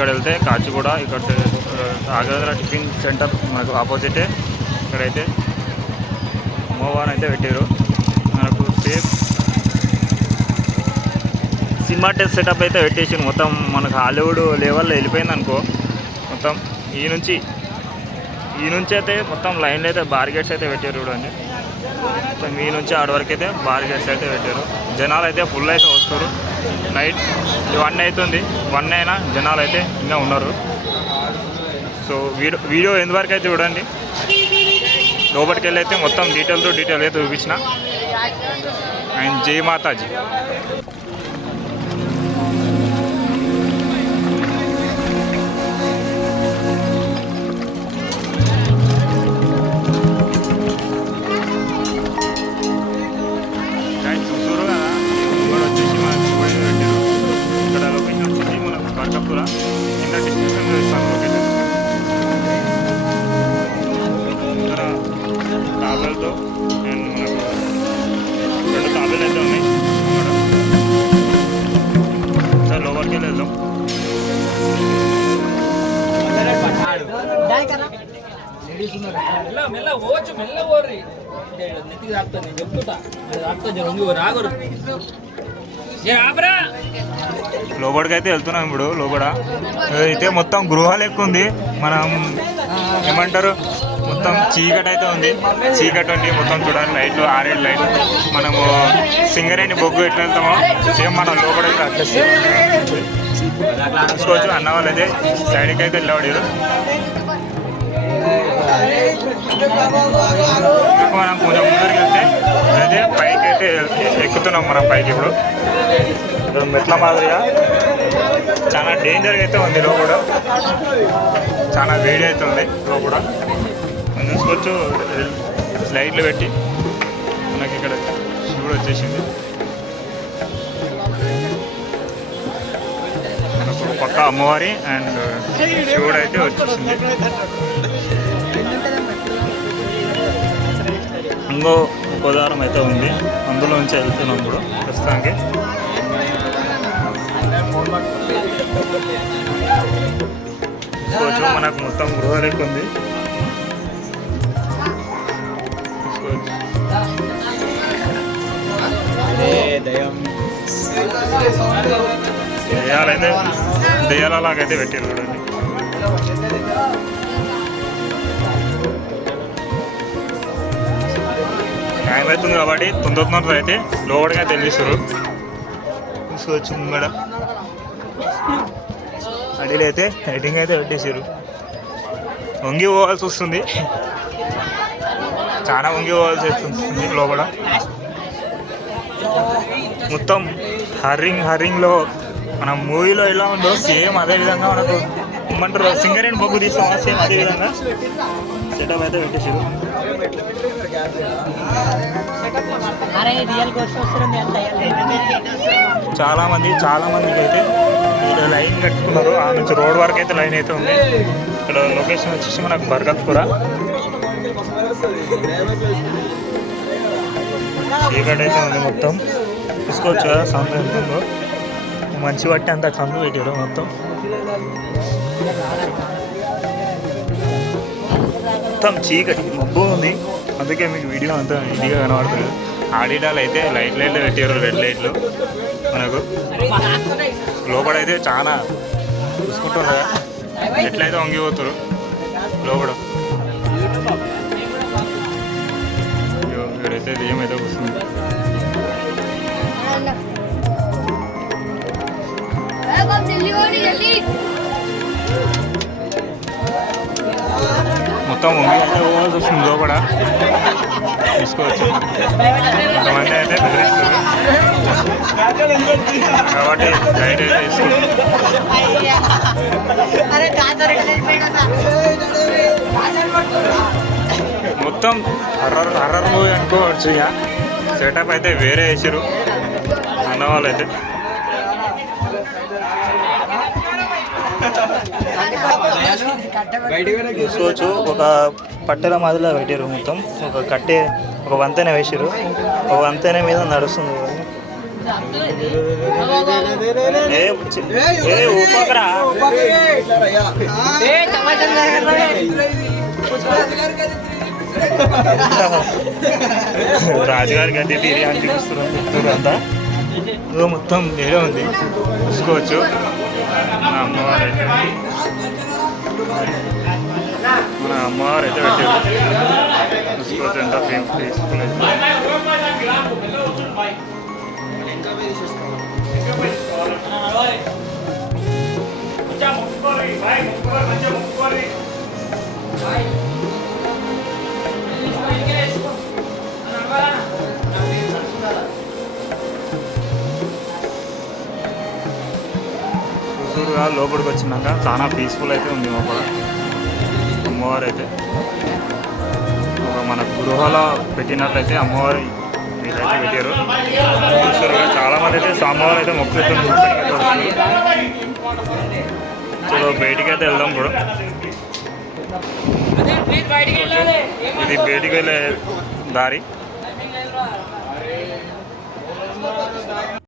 ఇక్కడ వెళ్తే కాచిగూడ, ఇక్కడ ఆగ్రా టిఫిన్ సెంటర్ మనకు ఆపోజిటే. ఇక్కడైతే మోవాన్ అయితే పెట్టారు మనకు. సేఫ్ సినిమా టెస్ట్ సెటప్ అయితే పెట్టేసి మొత్తం మనకు హాలీవుడ్ లెవెల్లో వెళ్ళిపోయింది అనుకో. మొత్తం ఈ నుంచి అయితే మొత్తం లైన్లో అయితే బార్గేట్స్ అయితే పెట్టారు చూడండి. మొత్తం ఈ నుంచి ఆడ వరకు అయితే బార్గేట్స్ అయితే పెట్టారు. జనాలు అయితే ఫుల్ అయితే వస్తారు. నైట్ 1 అవుతుంది, 1 అయినా జనాలు అయితే ఇంకా ఉన్నారు. సో వీడియో ఎంతవరకు అయితే చూడండి. లోపలికి వెళ్ళి అయితే మొత్తం డీటెయిల్ అయితే చూపించిన. అండ్ జై మాతాజీ. తాబేలతో అండ్ మనకు 2 తాబేలు అయితే ఉన్నాయి. సార్ లోపలికి వెళ్దాం. లోపలికి అయితే వెళ్తున్నాం ఇప్పుడు. లోపల అయితే మొత్తం గృహాలు ఎక్కువ ఉంది. మనం ఏమంటారు, మొత్తం చీకటి అయితే ఉంది. చీకటి ఉంది మొత్తం. చూడండి లైట్లు, 6 లైట్లు. మనము సింగరేణి బొగ్గు ఎట్లా వెళ్తామో సేమ్ మనం లోపల అట్లా చూసుకోవచ్చు. అన్న వాళ్ళు అయితే సైడ్కి అయితే వెళ్ళాడు. మనం కొంచెం ముందరికి వెళ్తే అదే పైకి అయితే ఎక్కుతున్నాం మనం పైకి. ఇప్పుడు మెట్ల మాదిరిగా చాలా డేంజర్గా అయితే ఉంది. లోపల చాలా వేడి అవుతుంది. లోపల చూసుకోవచ్చు. లైట్లు పెట్టి మనకి ఇక్కడ శివుడు వచ్చేసింది. మనకు పక్క అమ్మవారి అండ్ శివుడు అయితే వచ్చేసింది. ఇంకో గోదావరం అయితే ఉంది, అందులో నుంచి వెళ్తున్నాం ఇప్పుడు ప్రస్తుతానికి. చూసుకోవచ్చు మనకు మొత్తం గృహాలెక్క ఉంది. దెయ్యాలలాగైతే పెట్టారు చూడండి. టైం అవుతుంది కాబట్టి తొందరగా అయితే లోపలిగా తెలియస్తారు. చూసుకోవచ్చు ముంగడ అడిలో అయితే లైటింగ్ అయితే పెట్టేసారు. వంగి పోవాల్సి వస్తుంది, చాలా వంగి పోవాల్సి వస్తుంది. లోపల మొత్తం హర్రింగ్లో మన మూవీలో ఎలా ఉందో సేమ్ అదే విధంగా మనకు ఏమంటారు సింగరేణి బొగ్గు తీస్తాం సేమ్ అదే విధంగా సెటప్ అయితే పెట్టేసారు. చాలా మందికి అయితే ఇక్కడ లైన్ కట్టుకున్నారు. ఆ నుంచి రోడ్ వరకు అయితే లైన్ అయితే ఉంది. ఇక్కడ లొకేషన్ వచ్చేసి మనకు బర్గత్పుర. చీకటి అయితే ఉంది మొత్తం. చూసుకోవచ్చు కదా సందు ఎంత ఉందో. మంచి బట్టి అంత సందు పెట్టారు మొత్తం. మొత్తం చీకటి మబ్బు ఉంది, అందుకే మీకు వీడియో అంతా ఇదిగా కనబడుతుంది. ఆడిడాలు అయితే లైట్లు పెట్టారు, రెడ్ లైట్లు. మనకు లోపలైతే చాలా చూసుకుంటున్నారు ఎట్లయితే వంగిపోతారు లోపల. ఇక్కడైతే ఏమైతే వస్తుంది. మొత్తం వంగి అయితే పోవాల్సి వస్తుంది లోపల. తీసుకోవచ్చు కొంతమంది అయితే బెదిరిస్తారు కాబట్టి లైట్ అయితే ఇస్తుంది. మొత్తం హర్రర్ మూవీ అనుకోవచ్చు. ఇక సెటప్ అయితే వేరే వేసారు అన్నవాళ్ళు అయితే. చూసుకోవచ్చు ఒక పట్టెల మాదిరిలో పెట్టారు. మొత్తం ఒక వంతెన వేసారు. ఒక వంతెన మీద నడుస్తుంది. ఊపకరా రాజుగారికి అయితే బిర్యానీ చూపిస్తున్నారు అంతా మొత్తం నేడే ఉంది చూసుకోవచ్చు. మన అమ్మవారు అయితే పెట్టారు చూసుకోవచ్చు. ఎంత పీస్ఫుల్ అయితే చూసుడుగా లోపలికి వచ్చినాక చాలా పీస్ఫుల్ అయితే ఉంది లోపల. అమ్మవారు అయితే ఒక మన గృహలో పెట్టినట్లయితే అమ్మవారి మీరైతే పెట్టారు. చూసుడుగా చాలామంది అయితే అమ్మవారు అయితే మొక్కుతుంది. చలో బయటికి అయితే వెళ్దాం కూడా. ఇది బయటికి వెళ్ళే దారి.